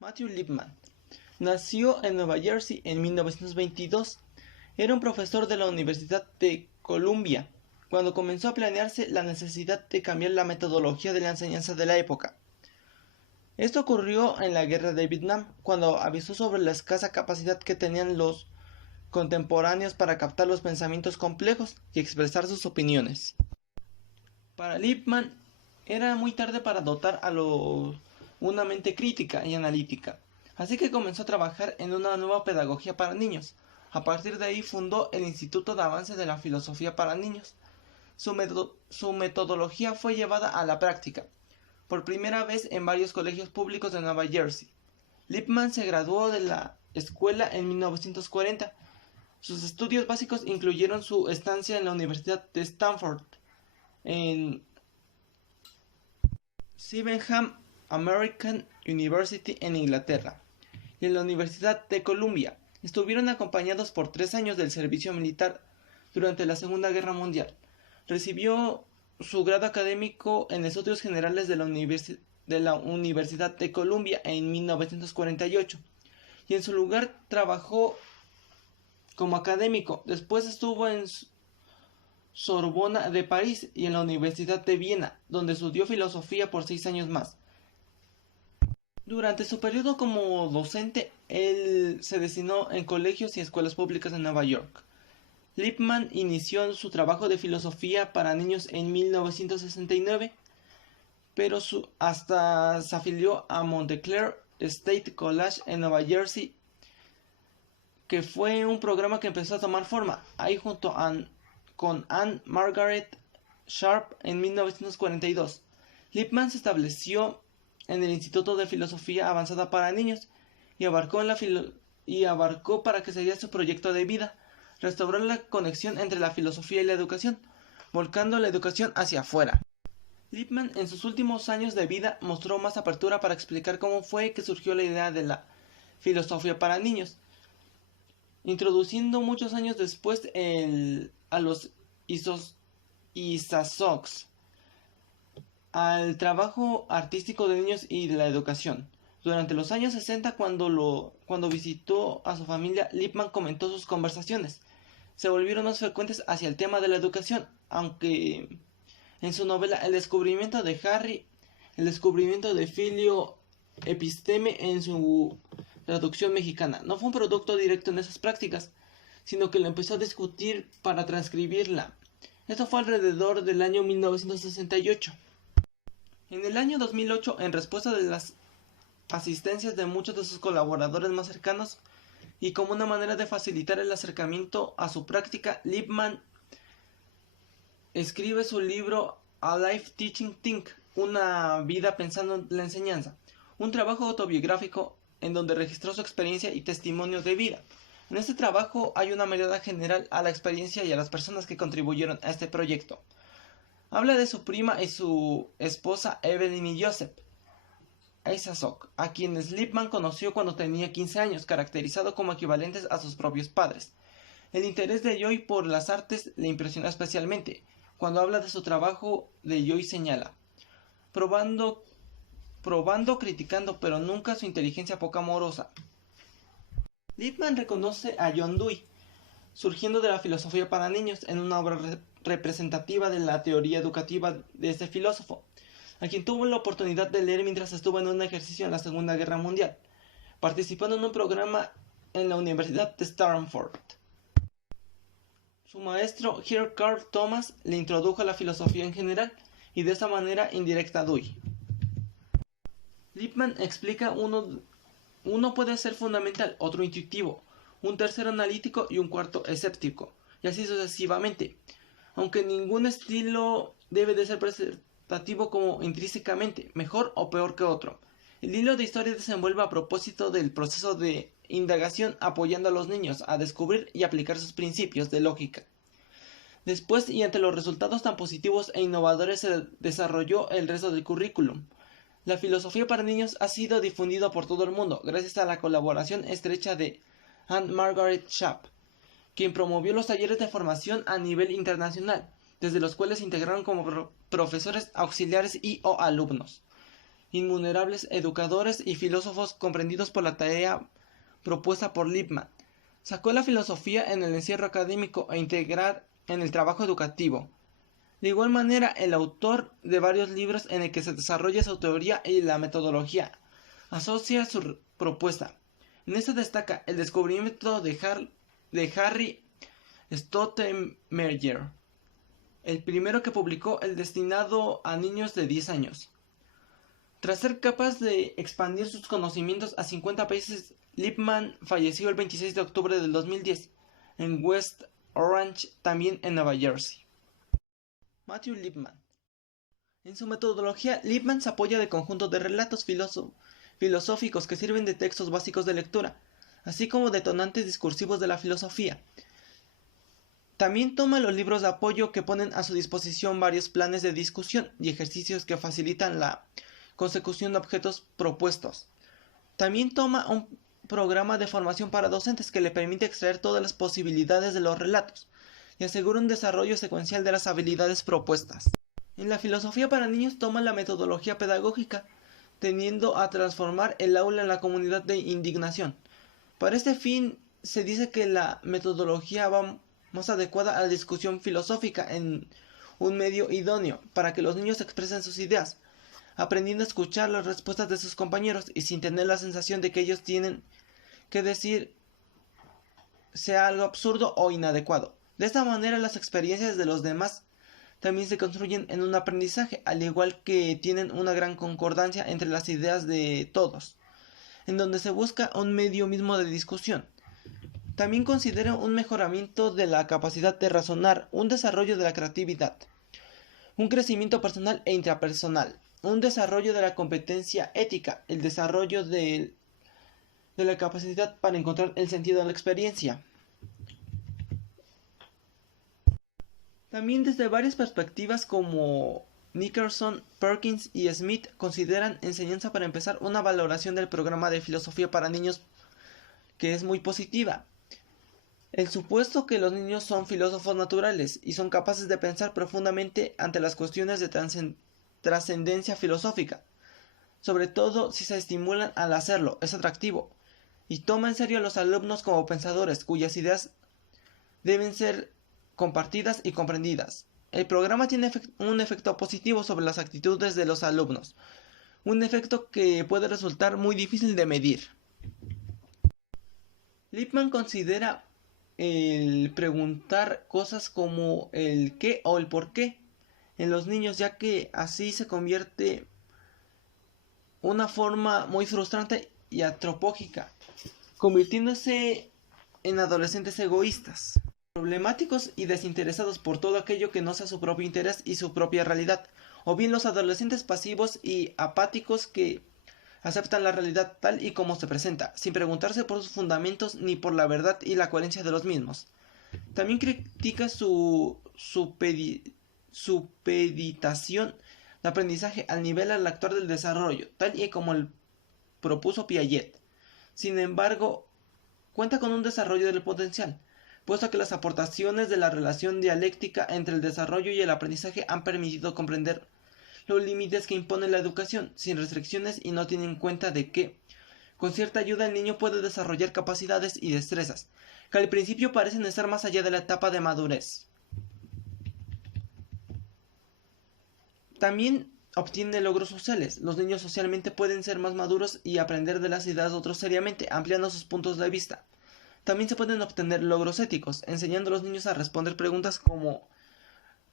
Matthew Lipman nació en Nueva Jersey en 1922. Era un profesor de la Universidad de Columbia cuando comenzó a planearse la necesidad de cambiar la metodología de la enseñanza de la época. Esto ocurrió en la guerra de Vietnam, cuando avisó sobre la escasa capacidad que tenían los contemporáneos para captar los pensamientos complejos y expresar sus opiniones. Para Lipman era muy tarde para dotar a una mente crítica y analítica, así que comenzó a trabajar en una nueva pedagogía para niños. A partir de ahí fundó el Instituto de Avance de la Filosofía para Niños. Su metodología fue llevada a la práctica, por primera vez en varios colegios públicos de Nueva Jersey. Lipman se graduó de la escuela en 1940. Sus estudios básicos incluyeron su estancia en la Universidad de Stanford, en Sydenham American University en Inglaterra, y en la Universidad de Columbia. Estuvieron acompañados por 3 años del servicio militar durante la Segunda Guerra Mundial. Recibió su grado académico en Estudios Generales de la Universidad de Columbia en 1948, y en su lugar trabajó como académico. Después estuvo en Sorbona de París y en la Universidad de Viena, donde estudió filosofía por 6 años más. Durante su periodo como docente, él se destinó en colegios y escuelas públicas de Nueva York. Lipman inició su trabajo de filosofía para niños en 1969, pero hasta se afilió a Montclair State College en Nueva Jersey, que fue un programa que empezó a tomar forma ahí junto con Anne Margaret Sharp en 1942. Lipman se estableció en el Instituto de Filosofía Avanzada para Niños y abarcó para que sería su proyecto de vida, restaurar la conexión entre la filosofía y la educación, volcando la educación hacia afuera. Lipman en sus últimos años de vida mostró más apertura para explicar cómo fue que surgió la idea de la filosofía para niños, introduciendo muchos años después a los ISASOCs, al trabajo artístico de niños y de la educación. Durante los años 60, cuando visitó a su familia, Lipman comentó sus conversaciones. Se volvieron más frecuentes hacia el tema de la educación, aunque en su novela El descubrimiento de Harry, el descubrimiento de Filio Episteme en su traducción mexicana, no fue un producto directo en esas prácticas, sino que lo empezó a discutir para transcribirla. Esto fue alrededor del año 1968. En el año 2008, en respuesta de las asistencias de muchos de sus colaboradores más cercanos y como una manera de facilitar el acercamiento a su práctica, Lipman escribe su libro A Life Teaching Think, una vida pensando en la enseñanza, un trabajo autobiográfico en donde registró su experiencia y testimonio de vida. En este trabajo hay una mirada general a la experiencia y a las personas que contribuyeron a este proyecto. Habla de su prima y su esposa Evelyn y Joseph ISASOC, a quienes Lipman conoció cuando tenía 15 años, caracterizado como equivalentes a sus propios padres. El interés de Joy por las artes le impresionó especialmente. Cuando habla de su trabajo, de Joy señala: probando, criticando, pero nunca su inteligencia poco amorosa. Lipman reconoce a John Dewey, surgiendo de la filosofía para niños, en una obra representativa de la teoría educativa de este filósofo, a quien tuvo la oportunidad de leer mientras estuvo en un ejercicio en la Segunda Guerra Mundial, participando en un programa en la Universidad de Stanford. Su maestro, Sir Carl Thomas, le introdujo a la filosofía en general, y de esa manera indirecta a Dewey. Lipman explica uno puede ser fundamental, otro intuitivo, un tercero analítico y un cuarto escéptico, y así sucesivamente, aunque ningún estilo debe de ser presentativo como intrínsecamente mejor o peor que otro. El hilo de historia desenvuelve a propósito del proceso de indagación, apoyando a los niños a descubrir y aplicar sus principios de lógica. Después, y ante los resultados tan positivos e innovadores, se desarrolló el resto del currículum. La filosofía para niños ha sido difundida por todo el mundo gracias a la colaboración estrecha de Anne Margaret Sharp, quien promovió los talleres de formación a nivel internacional, desde los cuales se integraron como profesores auxiliares y o alumnos. innumerables educadores y filósofos comprendidos por la tarea propuesta por Lippmann. Sacó la filosofía en el encierro académico e integrar en el trabajo educativo. De igual manera, el autor de varios libros en el que se desarrolla su teoría y la metodología asocia su propuesta. En esta destaca el descubrimiento de Harry Stottemeyer, el primero que publicó el destinado a niños de 10 años. Tras ser capaz de expandir sus conocimientos a 50 países, Lippmann falleció el 26 de octubre del 2010 en West Orange, también en Nueva Jersey. Matthew Lipman. En su metodología, Lippmann se apoya de conjuntos de relatos filosóficos que sirven de textos básicos de lectura, así como detonantes discursivos de la filosofía. También toma los libros de apoyo que ponen a su disposición varios planes de discusión y ejercicios que facilitan la consecución de objetos propuestos. También toma un programa de formación para docentes que le permite extraer todas las posibilidades de los relatos y asegura un desarrollo secuencial de las habilidades propuestas. En la filosofía para niños toma la metodología pedagógica, tendiendo a transformar el aula en la comunidad de indignación. Para este fin, se dice que la metodología va más adecuada a la discusión filosófica en un medio idóneo para que los niños expresen sus ideas, aprendiendo a escuchar las respuestas de sus compañeros y sin tener la sensación de que ellos tienen que decir sea algo absurdo o inadecuado. De esta manera, las experiencias de los demás también se construyen en un aprendizaje, al igual que tienen una gran concordancia entre las ideas de todos, en donde se busca un medio mismo de discusión. También considera un mejoramiento de la capacidad de razonar, un desarrollo de la creatividad, un crecimiento personal e intrapersonal, un desarrollo de la competencia ética, el desarrollo de la capacidad para encontrar el sentido de la experiencia. También desde varias perspectivas como Nickerson, Perkins y Smith consideran enseñanza para empezar una valoración del programa de filosofía para niños que es muy positiva. El supuesto que los niños son filósofos naturales y son capaces de pensar profundamente ante las cuestiones de trascendencia filosófica, sobre todo si se estimulan al hacerlo, es atractivo, y toma en serio a los alumnos como pensadores cuyas ideas deben ser compartidas y comprendidas. El programa tiene un efecto positivo sobre las actitudes de los alumnos, un efecto que puede resultar muy difícil de medir. Lippmann considera el preguntar cosas como el qué o el por qué en los niños, ya que así se convierte una forma muy frustrante y antropológica, convirtiéndose en adolescentes egoístas, problemáticos y desinteresados por todo aquello que no sea su propio interés y su propia realidad, o bien los adolescentes pasivos y apáticos que aceptan la realidad tal y como se presenta, sin preguntarse por sus fundamentos ni por la verdad y la coherencia de los mismos. También critica su supeditación de aprendizaje al nivel actual del desarrollo, tal y como el propuso Piaget. Sin embargo, cuenta con un desarrollo del potencial, puesto que las aportaciones de la relación dialéctica entre el desarrollo y el aprendizaje han permitido comprender los límites que impone la educación, sin restricciones, y no tienen en cuenta de que, con cierta ayuda, el niño puede desarrollar capacidades y destrezas, que al principio parecen estar más allá de la etapa de madurez. También obtiene logros sociales. Los niños socialmente pueden ser más maduros y aprender de las ideas de otros seriamente, ampliando sus puntos de vista. También se pueden obtener logros éticos, enseñando a los niños a responder preguntas como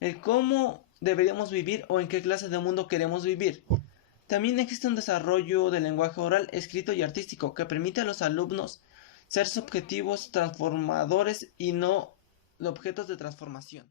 el cómo deberíamos vivir o en qué clase de mundo queremos vivir. También existe un desarrollo del lenguaje oral, escrito y artístico que permite a los alumnos ser subjetivos, transformadores y no objetos de transformación.